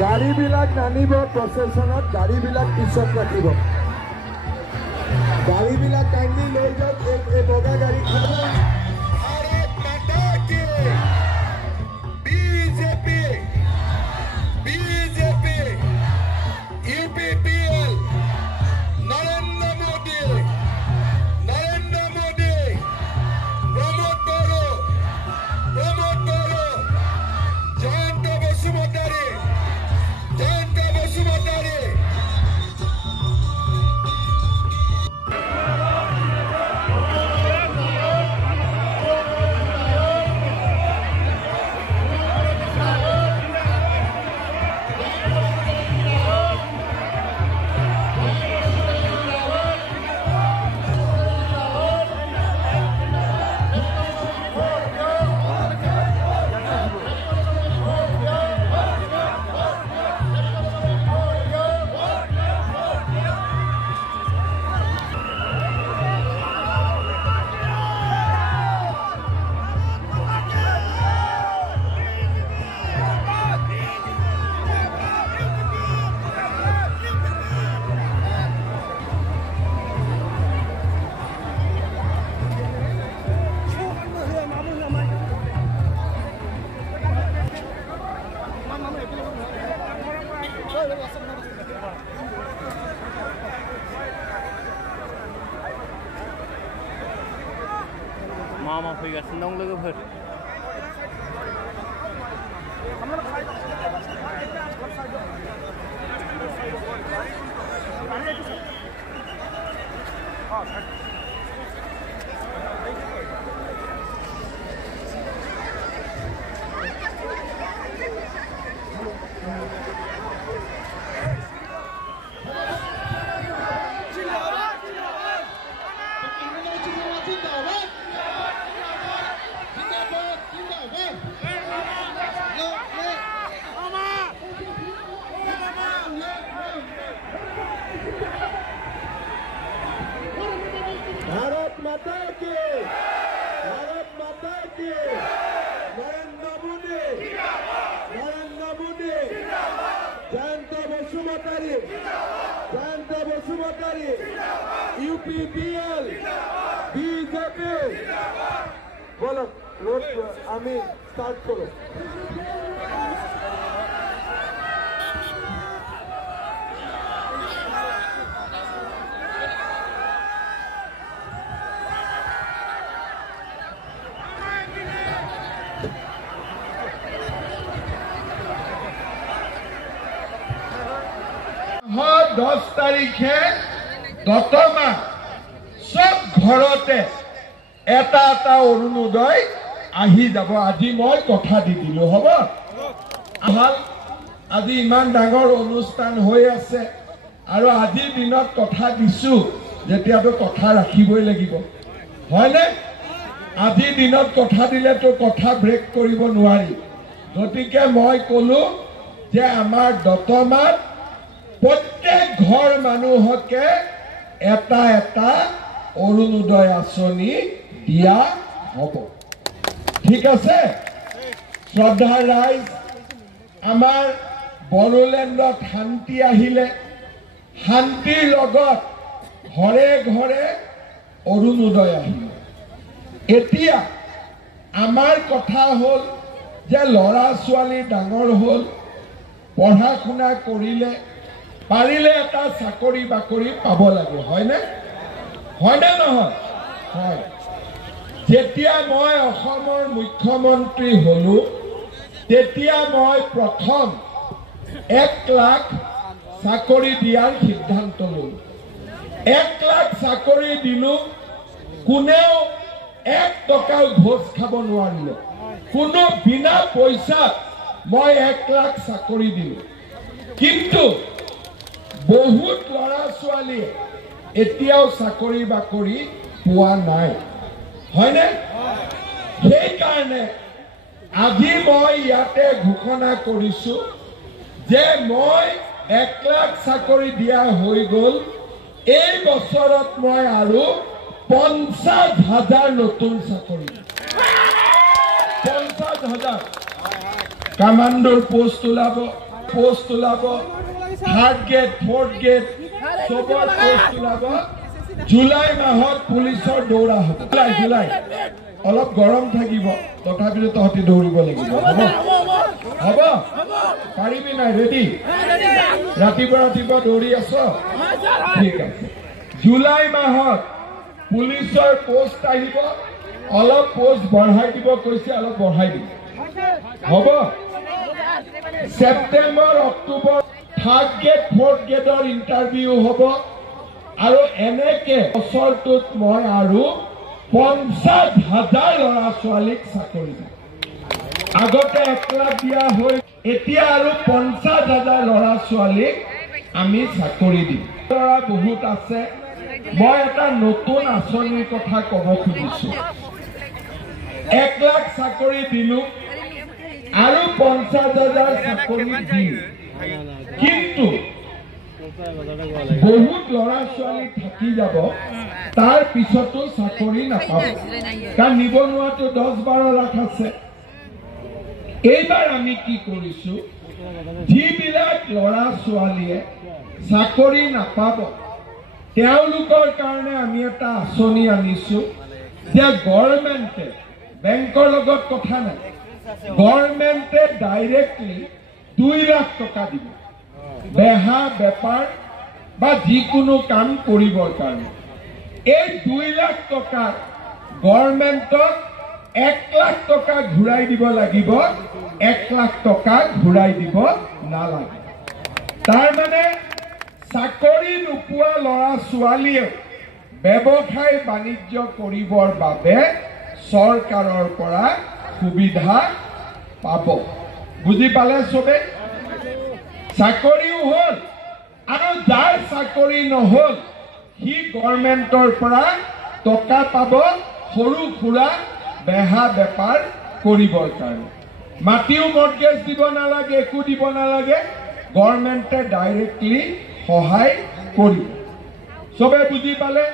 गाड़ी बिलाक नानिब प्रसेशनत गाड़ी बिलाक पिছত राखिब गाड़ी बिलाक काइंडली লৈ যাওক এই বগা গাড়ী भारत माता की बीजेपी यूपीपीएल नरेंद्र मोदी प्रमोद जयंत बसुमतारी मा फैगासिनो दं लोगोफोर भारत माता की नरेंद्र मोदी जयंत बसुमतारी यूपीपीएल बीजेपी बोलो रोड आमी स्टार्ट करो हाँ 10 तारीखे दतमा सब घरते एटा एटा अरुणोदय आही যাব আজি মই কথা দি দিলো হ'ব আজি ইমান ডাঙৰ অনুষ্ঠান হৈ আছে আৰু আজি দিনত কথা দিছো যেতিয়াটো কথা ৰাখিবই লাগিব হয়নে আজি দিনত কথা দিলে তো কথা ব্ৰেক কৰিব নোৱাৰি গতিকে মই কলো যে আমাৰ দতমাত प्रत्येक घर मानुहके एटा एटा अरुणोदय आसनी दिया हब ठीक है श्रद्धा राइज आमार बड़ोलैंडत शांति आहिले शांतिर लगत घरे घरे अरुणोदय आहिले एतिया आमार कथा हल जे लड़ा छुवाली डांगर हल पढ़ा शुना करिले पारिले एटा चाकरी बाकरी पाब लागे हयने নহয় হয় যেতিয়া মই অসমৰ মুখ্যমন্ত্ৰী হলো তেতিয়া মই প্ৰথম 1 লাখ চাকৰি দিয়াৰ সিদ্ধান্ত ললো 1 লাখ চাকৰি দিলো কোনেও 1 টকাও ঘোষ খাব নোৱাৰিলে কোনো বিনা পইচাত মই 1 লাখ চাকৰি দিলো কিন্তু বহুত ল'ৰা ছোৱালীয়ে এতিয়াও চাকৰি বাকৰি পোৱা নাই হয়নে সেইকাৰণে আজি মই ইয়াতে ঘোষণা কৰিছো যে মই 1 লাখ চাকৰি দিয়া হৈ গ'ল এই বছৰত মই আৰু 50,000 নতুন চাকৰি 50,000 কামাণ্ডৰ পোষ্ট ওলাব থাৰ্ড গেট ফৰ্থ গেট সবৰ পোষ্ট ওলাব জুলাই মাহত পুলিচৰ দৌৰা হ'ব জুলাই অলপ গৰম থাকিব তথাপিও তহঁতি দৌৰিব লাগিব হ'ব পাৰিবি নাই ৰেডি ৰাতিপুৱা দৌৰি আছ ঠিক আছে জুলাই মাহত পুলিচৰ পোষ্ট আহিব অলপ পোষ্ট বঢ়াই দিব কৈছে অলপ বঢ়াই দিব হ'ব September October third grade fourth গেটৰ ইণ্টাৰভিউ হ'ব আৰু এনেকে বছৰটোত মই আৰু 50,000 ল'ৰা ছোৱালীক চাকৰি দিম আগতে 1 লাখ দিয়া হৈ এতিয়া আৰু 50,000 ল'ৰা ছোৱালীক আমি চাকৰি দিম ল'ৰা বহুত আছে মই এটা নতুন আঁচনিৰ কথা ক'ব খুজিছো 1 লাখ চাকৰি দিলো আৰু 50,000 চাকৰি দিম কিন্তু বহুত ল'ৰা ছোৱালী থাকি যাব তাৰ পিছতো চাকৰি নাপাব কাৰণ নিবনুৱাটো 10-12 লাখ আছে এইবাৰ আমি কি কৰিছো যিবিলাক ল'ৰা ছোৱালীয়ে চাকৰি নাপাব তেওঁলোকৰ কাৰণে আমি এটা আঁচনি আনিছো যে গভৰ্ণমেণ্টে বেংকৰ লগত কথা নাই গভৰ্ণমেণ্টে ডাইৰেক্টলি 2 লাখ টকা দিব বেহা বেপাৰ বা যিকোনো কাম কৰিবৰ কাৰণে এই 2 লাখ টকা গভৰ্ণমেণ্টক 1 লাখ টকা ঘূৰাই দিব লাগিব 1 লাখ টকা ঘূৰাই দিব নালাগে তাৰ মানে চাকৰি নোপোৱা ল'ৰা ছোৱালীয়ে ব্যৱসায় বাণিজ্য কৰিবৰ বাবে চৰকাৰৰ পৰা সুবিধা পাব বুজি পালে সবে চাকৰিও হ'ল আৰু যাৰ চাকৰি নহ'ল সি গভৰ্ণমেণ্টৰ পৰা টকা পাব সৰু সুৰা বেহা বেপাৰ কৰিবৰ কাৰণে মাটিও মৰ্টগেজ দিব নালাগে একো দিব নালাগে গভৰ্ণমেণ্টে ডাইৰেক্টলি সহায় কৰিব সবে বুজি পালে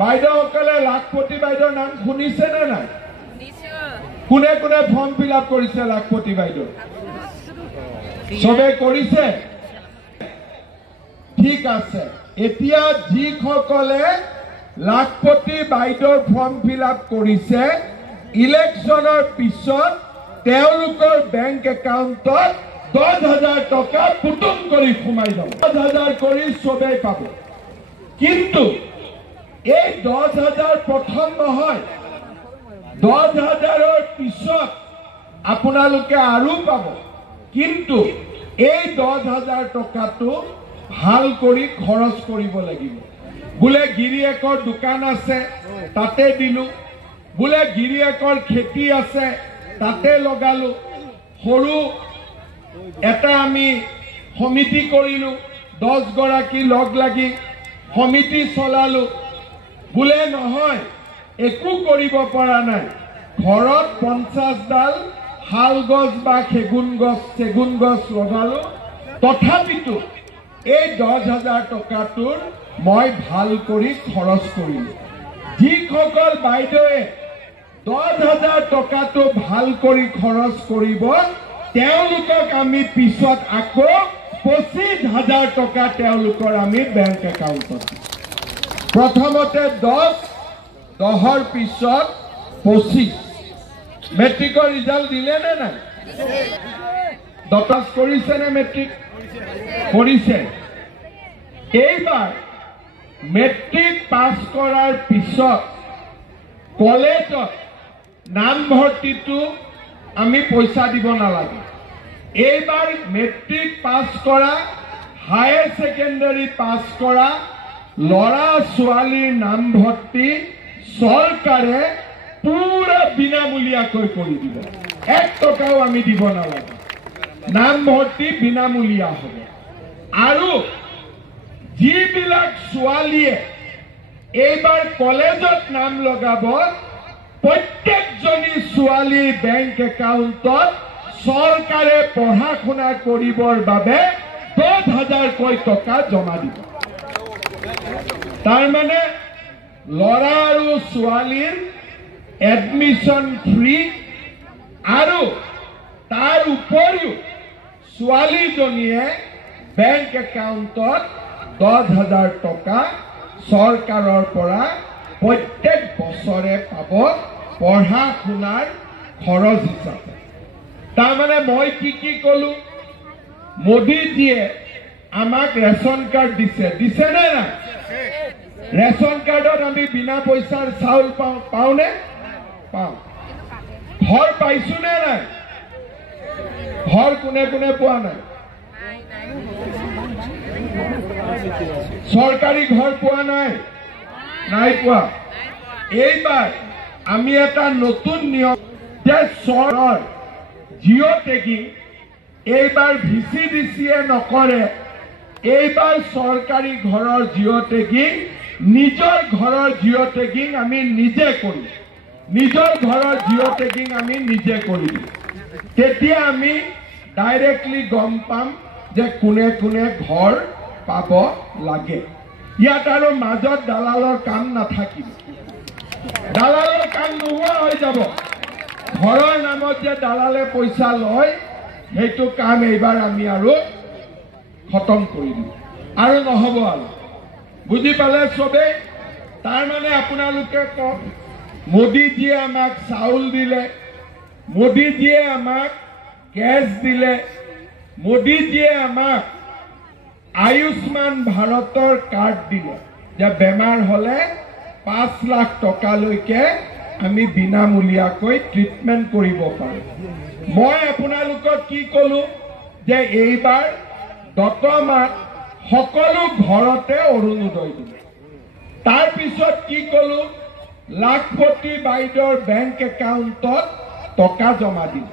বাইদেউসকলে লাখপতি বাইদেউৰ নাম শুনিছে নে নাই কোনে কোনে ফৰ্ম ফিল আপ কৰিছে লাখপতি বাইদেউ সবে কৰিছে ঠিক আছে এতিয়া যিসকলে লাখপতি বাইদেউৰ ফৰ্ম ফিল আপ কৰিছে ইলেকশ্যনৰ পিছত তেওঁলোকৰ বেংক একাউণ্টত 10,000 টকা পুটুম কৰি সোমাই যাব 10,000 কৰি সবেই পাব কিন্তু এই 10,000 প্ৰথম নহয় 10,000ৰ পিছত আপোনালোকে আৰু পাব কিন্তু এই 10,000 টকাটো ভাল কৰি খৰচ কৰিব লাগিব বোলে গিৰিয়েকৰ দোকান আছে তাতে দিলো বোলে গিৰিয়েকৰ খেতি আছে তাতে লগালো সৰু এটা আমি সমিতি কৰিলো 10 গৰাকী লগ লাগি সমিতি চলালো বোলে নহয় একো কৰিব পৰা নাই ঘৰত 50ডাল শাল গছ বা চেগুন গছ লগালো তথাপিতো এই 10,000 টকাটোৰ মই ভাল কৰি খৰচ কৰিলো যিসকল বাইদেৱে 10,000 টকাটো ভাল কৰি খৰচ কৰিব তেওঁলোকক আমি পিছত আকৌ 25,000 টকা তেওঁলোকৰ আমি বেংক একাউণ্টত প্ৰথমতে 10ৰ পিছত 25 মেট্ৰিকৰ ৰিজাল্ট দিলে নে নাই দপাস কৰিছে নে মেট্ৰিক কৰিছে এইবাৰ মেট্ৰিক পাছ কৰাৰ পিছত কলেজত নামভৰ্তিটো আমি পইচা দিব নালাগে এইবাৰ মেট্ৰিক পাছ কৰা হায়াৰ সেকেন্ডাৰী পাছ কৰা লৰা ছোৱালীৰ নামভৰ্তি চৰকাৰে পুৰা বিনামূলীয়াকৈ কৰি দিব 1 টকাও আমি দিব নালাগে নামভৰ্তি বিনামূলীয়া হ'ব আৰু যিবিলাক ছোৱালীয়ে এইবাৰ কলেজত নাম লগাব প্ৰত্যেকজনী ছোৱালীৰ বেংক একাউণ্টত চৰকাৰে পঢ়া শুনা কৰিবৰ বাবে 10,000 টকা জমা দিব তাৰ মানে লৰা আৰু ছোৱালীৰ এডমিশন ফ্ৰী আৰু তাৰ উপৰিও ছোৱালীজনীয়ে বেংক একাউণ্টত 10,000 টকা চৰকাৰৰ পৰা প্ৰত্যেক বছৰে পাব পঢ়া শুনাৰ খৰচ হিচাপে তাৰমানে মই কি কলো মোদীজীয়ে আমাক ৰেশন কাৰ্ড দিছে নে না ৰেশন কাৰ্ডত আমি বিনা পইচাৰ চাউল পাওনে পাওঁ ঘৰ পাইছো নে নাই ঘৰ কোনে কোনে পোৱা নাই চৰকাৰী ঘৰ পোৱা নাই পোৱা এইবাৰ আমি এটা নতুন নিয়ম যে চৰৰ জিঅ' টেগিং এইবাৰ ভিচিডিচিয়ে নকৰে এইবাৰ চৰকাৰী ঘৰৰ জিঅ' টেগিং নিজৰ ঘৰৰ জিঅ' টেগিং আমি নিজে কৰিম নিজৰ ঘৰৰ জিঅ' টেগিং আমি নিজে কৰিম তেতিয়া আমি ডাইৰেক্টলি গম পাম যে কোনে কোনে ঘৰ পাব লাগে ইয়াত আৰু মাজত দালালৰ কাম নাথাকিব দালালৰ কাম নোহোৱা হৈ যাব ঘৰৰ নামত যে দালালে পইচা লয় সেইটো কাম এইবাৰ আমি আৰু খতম কৰি দিম আৰু নহব আৰু বুজি পালে সবে তাৰ মানে আপোনালোকে কওক মোদীজীয়ে আমাক চাউল দিলে মোদীজীয়ে আমাক কেছ দিলে মোদীজীয়ে আমাক আয়ুষ্মান ভাৰতৰ কাৰ্ড দিলে যে বেমাৰ হলে 5 লাখ টকালৈকে আমি বিনামূলীয়াকৈ ট্ৰিটমেন্ট কৰিব পাৰো মই আপোনালোকক কি কলো যে এইবাৰ দতমাত সকলো ঘৰতে অৰুণোদয় দিলে তাৰ পিছত কি কলো লাখপতি বাইদেউৰ বেংক একাউণ্টত টকা জমা দিলে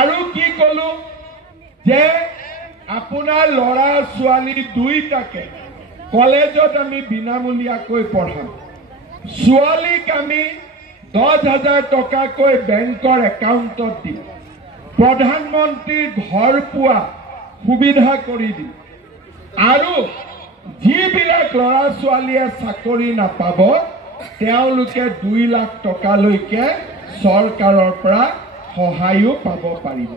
আৰু কি কলো যে আপোনাৰ লৰা ছোৱালী দুইটাকে কলেজত আমি বিনামূলীয়াকৈ পঢ়াম ছোৱালীক আমি 10,000 টকাকৈ বেংকৰ একাউণ্টত দিম প্ৰধানমন্ত্ৰীৰ ঘৰ পোৱা সুবিধা কৰি দিম আৰু যিবিলাক লৰা ছোৱালীয়ে চাকৰি নাপাব তেওঁলোকে 2 লাখ টকালৈকে চৰকাৰৰ পৰা সহায়ো পাব পাৰিব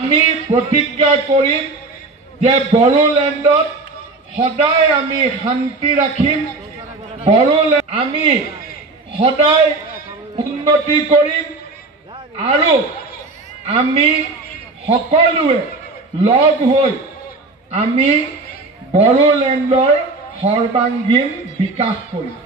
আমি প্ৰতিজ্ঞা কৰিম যে বড়োলেণ্ডত সদায় আমি শান্তি ৰাখিম বড়োলেণ্ড আমি সদায় উন্নতি কৰিম আৰু আমি সকলোৱে লগ হৈ আমি বড়োলেণ্ডৰ সৰ্বাংগীন বিকাশ কৰিম